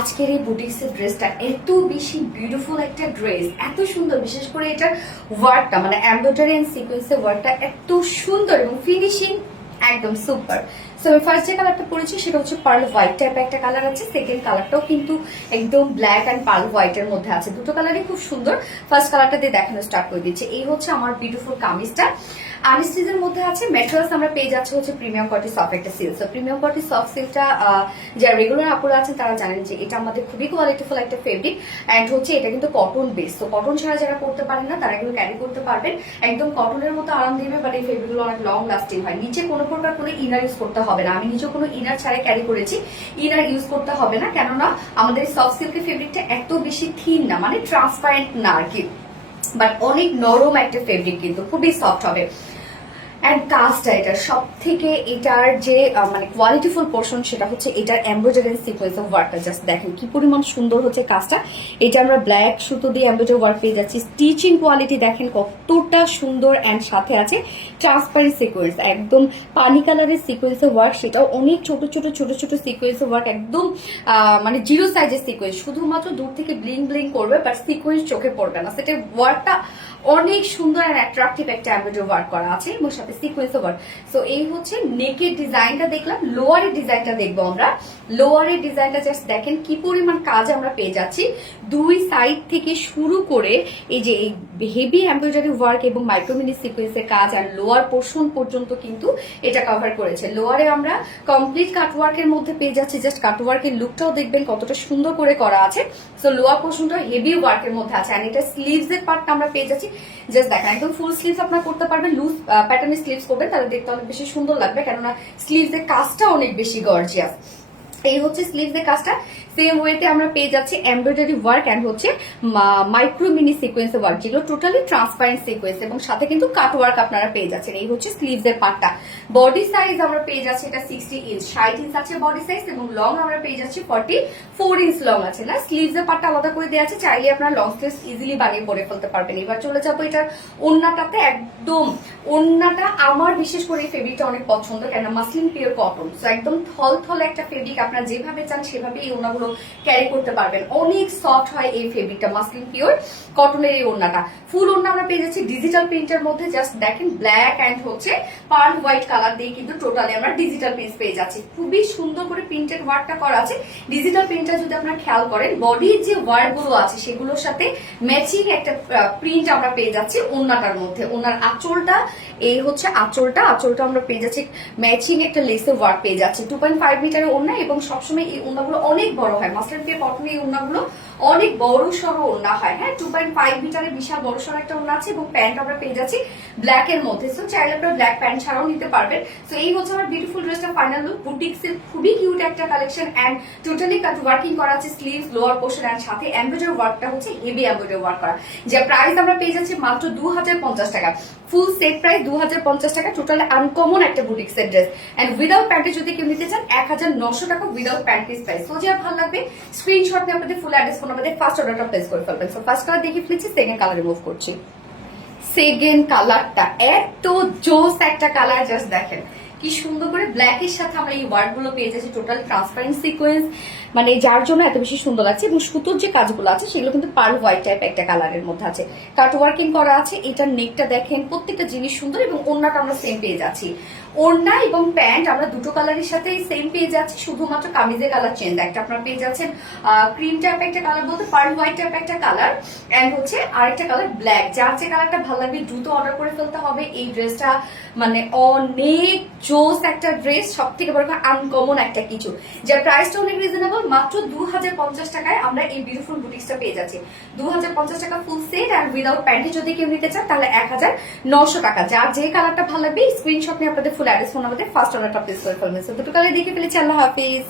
আজকের এই বুটিক্সের ড্রেসটা এত বেশি বিউটিফুল একটা ড্রেস, এত সুন্দর। বিশেষ করে এটার ওয়ার্কটা মানে এমব্রয়ডারি এন্ড সিকোয়েন্সের ওয়ার্কটা এত সুন্দর এবং ফিনিশিং একদম সুপার। সো আমি ফার্স্ট যে কালারটা পরেছি সেটা হচ্ছে পার্ল হোয়াইট টাইপের একটা কালার আছে। সেকেন্ড কালারটাও কিন্তু একদম ব্ল্যাক অ্যান্ড পার্ল হোয়াইটের মধ্যে আছে। দুটো কালারই খুব সুন্দর। ফার্স্ট কালারটা দিয়ে দেখানো স্টার্ট করে দিচ্ছি। এই হচ্ছে আমার বিউটিফুল কামিজটা। আনস্টিচের মধ্যে আছে। ম্যাটেরিয়ালস আমরা পেয়ে যাচ্ছি হচ্ছে প্রিমিয়াম কোয়ালিটি সফট একটা silk. So premium quality soft সিল্কটা যারা রেগুলার আপুরা আছেন তারা জানেন যে এটা আমাদের খুবই কোয়ালিটিফুল একটা ফেব্রিক অ্যান্ড হচ্ছে এটা কিন্তু কটন বেস। তো কটন ছাড়া যারা করতে পারেন না তারা কিন্তু ক্যারি করতে পারবেন। একদম কটনের মতো আরাম দেবে, বাট এই ফেব্রিকগুলো অনেক লং লাস্টিং হয়। নিচে কোনো প্রকার কোনো ইনার ইউজ করতে হবে না। আমি নিচে কোনো ইনার ছাড়াই ক্যারি করেছি। ইনার ইউজ করতে হবে না, কেননা আমাদের সফট সিল্কের ফেব্রিকটা এত বেশি থিন না, মানে ট্রান্সপারেন্ট না আর কি, বাট অনেক নরম একটা ফেব্রিক, কিন্তু খুবই সফট হবে। অ্যান্ড কাজটা এটার সব থেকে এটার যে মানে কোয়ালিটিফুল পোর্শন সেটা হচ্ছে এটার এমব্রয়ডারি সিকোয়েন্স অফ ওয়ার্কটা। জাস্ট দেখেন কি পরিমাণ সুন্দর হচ্ছে কাজটা। এটা আমরা ব্ল্যাক সুতো দিয়ে এমব্রয়ডারি ওয়ার্ক পেয়ে যাচ্ছি। স্টিচিং কোয়ালিটি দেখেন কতটা সুন্দর, অ্যান্ড সাথে আছে ট্রান্সপারেন্ট সিকোয়েন্স, একদম পানি কালারের সিকোয়েন্স অফ ওয়ার্ক। সেটাও অনেক ছোট ছোট ছোট ছোট সিকোয়েন্স অফ ওয়ার্ক, একদম মানে জিরো সাইজের সিকোয়েন্স। শুধুমাত্র দূর থেকে ব্লিং ব্লিং করবে, বাট সিকোয়েন্স চোখে পড়বে না। সেটা ওয়ার্কটা অনেক সুন্দর অ্যান্ড অ্যাট্রাকটিভ একটা এমব্রয়ডারি ওয়ার্ক করা আছে এবং সাথে সিকোয়েন্স ওয়ার্ক। সো এই হচ্ছে নেকের ডিজাইনটা দেখলাম। লোয়ারের ডিজাইনটা দেখবো আমরা। লোয়ারের ডিজাইনটা জাস্ট দেখেন কি পরিমাণ কাজ আমরা পেয়ে যাচ্ছি। দুই সাইড থেকে শুরু করে এই যে এই হেভি এমব্রয়ডারি ওয়ার্ক এবং মাইক্রোমিনি সিকোয়েন্সের কাজ আর লোয়ার পোর্শন পর্যন্ত কিন্তু এটা কভার করেছে। লোয়ারে আমরা কমপ্লিট কাটওয়ার্কের মধ্যে পেয়ে যাচ্ছি। জাস্ট কাটওয়ার্কের লুকটাও দেখবেন কতটা সুন্দর করে করা আছে। সো লোয়ার পোর্শনটা হেভি ওয়ার্কের মধ্যে আছে। আর এটা স্লিভস এর পার্টটা আমরা পেয়ে যাচ্ছি। জাস্ট দেখেন একদম ফুল স্লিভস আপনারা করতে পারবেন। লুজ প্যাটার্নের স্লিভস করবেন, তাহলে দেখতে অনেক বেশি সুন্দর লাগবে, কেননা স্লিভস এর কাজটা অনেক বেশি গর্জিয়াস। এই হচ্ছে স্লিভস এর কাজটা। সেম ওয়েতে আমরা পেয়ে যাচ্ছি এমব্রয়ডারি ওয়ার্ক অ্যান্ড হচ্ছে মাইক্রো মিনি সিকোয়েন্স ওয়ার্ক, যেগুলো টোটালি ট্রান্সপারেন্ট সিকোয়েন্স, এবং সাথে কিন্তু কাট ওয়ার্ক আপনারা পেয়ে যাচ্ছেন। এই হচ্ছে স্লিভস এর পার্টটা। বডি সাইজ আমরা পেয়ে যাচ্ছি এটা 60 ইঞ্চ, 60 ইঞ্চ আছে বডি সাইজ, এবং লং আমরা পেয়ে যাচ্ছি 44 ইঞ্চ লং আছে। না, স্লিভস এর পার্টটা আলাদা করে দেওয়া আছে, চাইলে আপনারা লং স্লিভস ইজিলি বানিয়ে পরে ফেলতে পারবেন। এবার চলে যাবো এটার ওড়নাটাতে। একদম ওড়নাটা আমার বিশেষ করে এই ফেব্রিকটা অনেক পছন্দ, কেন মাসলিন পিওর কটন। সো একদম থল থল একটা ফেব্রিক, আপনারা যেভাবে চান সেভাবে এই ওড়নাগুলো ক্যারি করতে পারবেন। অনেক সফট হয় এই ফেব্রিকটা, মাসলিন পিওর কটনের এই ওড়নাটা। ফুল ওড়না আমরা পেয়ে যাচ্ছি ডিজিটাল প্রিন্টের মধ্যে। জাস্ট দেখেন ব্ল্যাক অ্যান্ড হচ্ছে পার্ল হোয়াইট কালার দিয়ে কিন্তু টোটালি আমরা ডিজিটাল প্রিন্ট পেয়ে যাচ্ছি। খুবই সুন্দর করে প্রিন্টেড ওয়ার্কটা করা আছে। ডিজিটাল প্রিন্টটা যদি আপনারা খেয়াল করেন, বডির যে ওয়ার্ক গুলো আছে সেগুলোর সাথে ম্যাচিং একটা প্রিন্ট আমরা পেয়ে যাচ্ছি ওড়নাটার মধ্যে। ওনার আঁচলটা, এই হচ্ছে আঁচলটা আমরা পেয়ে যাচ্ছি ম্যাচিং একটা লেসের ওয়ার্ক পেয়ে যাচ্ছি। 2.5 মিটারের ওড়না, এবং সবসময় এই ওড়নাগুলো অনেক বড় হয়। মাসলিন পিওর কটনের এই ওড়নাগুলো অনেক বড় সড়ো ওড়না হয়। হ্যাঁ, 2.5 মিটারের বিশাল বড় সড়ো একটা ওড়না আছে, এবং প্যান্ট আমরা পেয়ে যাচ্ছি ব্ল্যাক এর মধ্যে। সো চাইলে আপনারা ব্ল্যাক প্যান্ট ছাড়াও নিতে পারবেন। সো এই হচ্ছে আমার বিউটিফুল ড্রেসটা ফাইনাল লুক। বুটিক্সের খুবই কিউট একটা collection, and totally cut working করা আছে স্লিভস, লোয়ার পোর্শন, এন্ড সাথে এমব্রয়ডারি ওয়ার্কটা হচ্ছে হেভি এমব্রয়ডারি ওয়ার্ক করা। যে প্রাইস আমরা পেয়ে যাচ্ছি মাত্র 2050 টাকা। ফুল সেট প্রাইস 2050 টাকা। টোটালি আনকমন একটা বুটিক্সের ড্রেস, এন্ড উইদাউট প্যান্টে যদি কেউ নিতে চান 1900 টাকা without pant piece price. So যার ভালো লাগবে স্ক্রিনশট নিয়ে আপনাদের full address phone number first অর্ডারটা প্লেস করে ফেলবেন। সো ফার্স্ট কালার দেখে ফেলেছি, সেকেন্ড কালার রিমুভ করছি। সেকেন্ড কালারটা এত জোস একটা কালার, জাস্ট দেখেন কি সুন্দর করে ব্ল্যাকের সাথে আমরা এই ওয়ার্ক গুলো পেয়ে যাচ্ছি। টোটাল ট্রান্সপারেন্ট সিকোয়েন্স, মানে যার জন্য এত বেশি সুন্দর লাগছে। এবং সুতোর যে কাজগুলো আছে সেগুলো কিন্তু পার্ল হোয়াইট টাইপ একটা কালারের মধ্যে আছে। কাট ওয়ার্কিং করা আছে। এটার নেকটা দেখেন, প্রত্যেকটা জিনিস সুন্দর, এবং ওড়নাটা আমরা সেম পেয়ে যাচ্ছি। ওড়না এবং প্যান্ট আমরা দুটো কালারের সাথে সেম পেয়ে যাচ্ছি, শুধুমাত্র কামিজের কালার চেঞ্জ। একটা আপনারা পেয়ে যাচ্ছেন ক্রিম টাইপ একটা কালার, বলতে পার্ল হোয়াইট টাইপ একটা কালার, এন্ড হচ্ছে আরেকটা কালার ব্ল্যাক। যার যে কালারটা ভালো লাগবে দ্রুত অর্ডার করে ফেলতে হবে। এই ড্রেসটা মানে অনেক জোস একটা ড্রেস, সব থেকে বড় আনকমন একটা কিছু, যার প্রাইসটা অনেক রিজনেবল। মাত্র 2050 টাকায় আমরা এই বিউটিফুল বুটিক্সটা পেয়ে যাচ্ছি। 2050 টাকা ফুল সেট, আর উইদাউট প্যান্টে যদি কেউ নিতে চান তাহলে 1900 টাকা। যার যে কালারটা ভালো লাগবে স্ক্রিনশট নিয়ে আপনাদের ফুল অ্যাড্রেস ফোন নাম্বারে ফার্স্ট অর্ডারটা প্লেস করে ফেলবেন। দুটো কালার দেখে ফেলেছি। আল্লাহ হাফিজ।